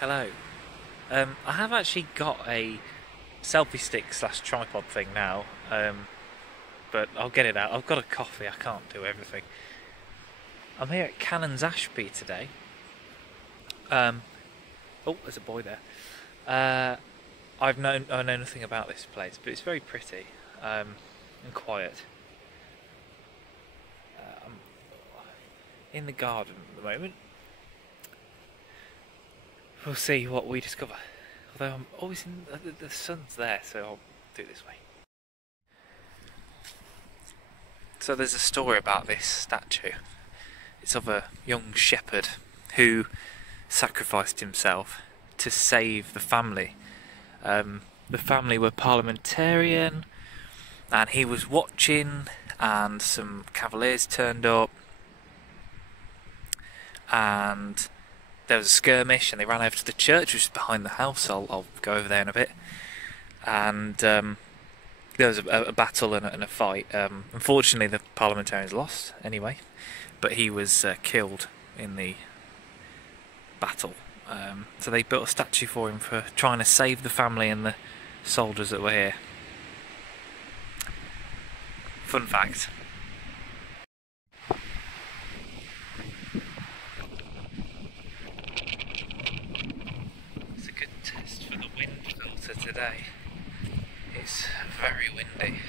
Hello. I have actually got a selfie stick slash tripod thing now, but I'll get it out. I've got a coffee, I can't do everything. I'm here at Canons Ashby today. Oh, there's a boy there. I know nothing about this place, but it's very pretty and quiet. I'm in the garden at the moment. We'll see what we discover. Although I'm always in the sun's there, so I'll do it this way. So there's a story about this statue. It's of a young shepherd who sacrificed himself to save the family. The family were parliamentarian, and he was watching, and some cavaliers turned up, and there was a skirmish, and they ran over to the church, which is behind the house. I'll go over there in a bit. And there was a battle and a fight. Unfortunately, the parliamentarians lost anyway, but he was killed in the battle. So they built a statue for him for trying to save the family and the soldiers that were here. Fun fact. It's a good test for the wind filter today. It's very windy.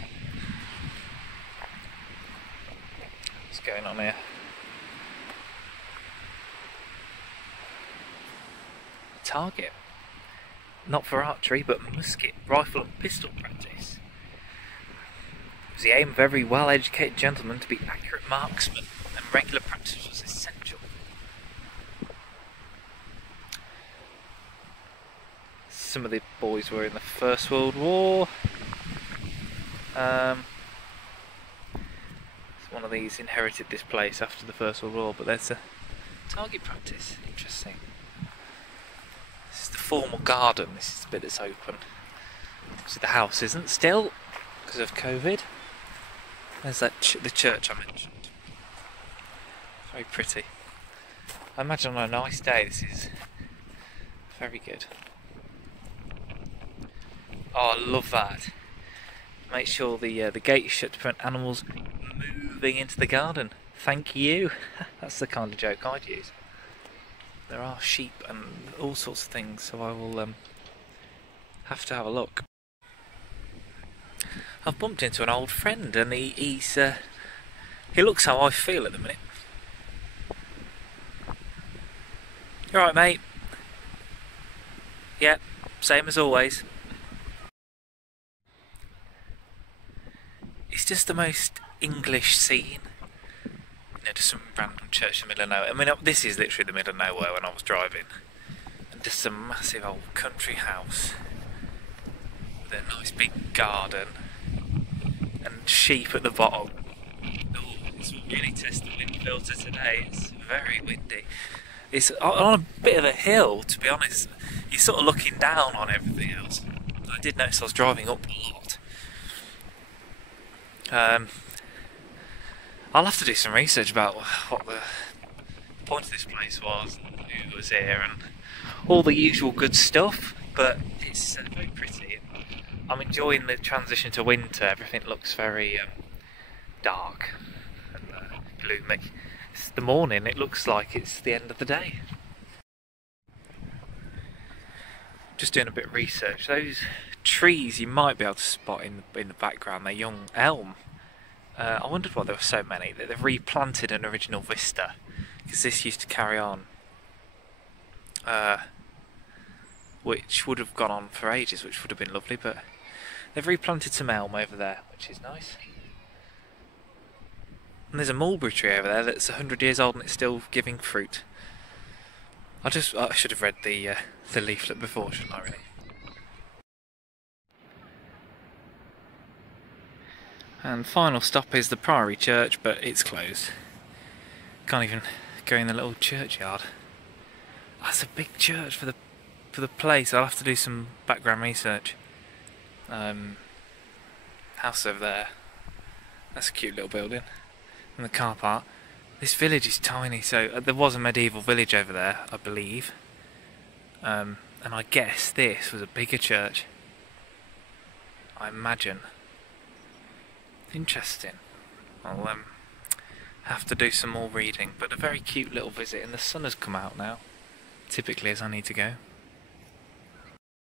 What's going on here? Target. Not for archery, but musket, rifle and pistol practice. It was the aim of every well-educated gentleman to be accurate marksman, and regular practice was essential. Some of the boys were in the First World War. One of these inherited this place after the First World War, but there's a target practice. Interesting. This is the formal garden. This is the bit that's open. So the house isn't still because of COVID. There's that the church I mentioned. Very pretty. I imagine on a nice day this is very good. Oh, I love that. Make sure the gate is shut to prevent animals moving into the garden. Thank you. That's the kind of joke I'd use. There are sheep and all sorts of things, so I will have to have a look. I've bumped into an old friend, and he looks how I feel at the minute. You alright, mate? Yeah, same as always. It's just the most English scene. You know, just some random church in the middle of nowhere. I mean, this is literally the middle of nowhere when I was driving. And just some massive old country house with a nice big garden and sheep at the bottom. Oh, it's really test the wind filter today. It's very windy. It's on a bit of a hill, to be honest. You're sort of looking down on everything else. I did notice I was driving up a lot. I'll have to do some research about what the point of this place was, and who was here, and all the usual good stuff, but it's very pretty. I'm enjoying the transition to winter. Everything looks very dark and gloomy. It's the morning, it looks like it's the end of the day. Just doing a bit of research. Those trees you might be able to spot in the background, they're young elm. I wondered why there were so many. They've replanted an original vista, because this used to carry on, which would have gone on for ages, which would have been lovely, but they've replanted some elm over there, which is nice. And there's a mulberry tree over there that's 100 years old and it's still giving fruit. I should have read the leaflet before, shouldn't I, really? And final stop is the Priory Church, but it's closed. Can't even go in the little churchyard. That's a big church for the place. I'll have to do some background research. House over there. That's a cute little building. And the car park. This village is tiny, so there was a medieval village over there, I believe. And I guess this was a bigger church. I imagine. Interesting. I'll have to do some more reading, but a very cute little visit, and the sun has come out now, typically as I need to go.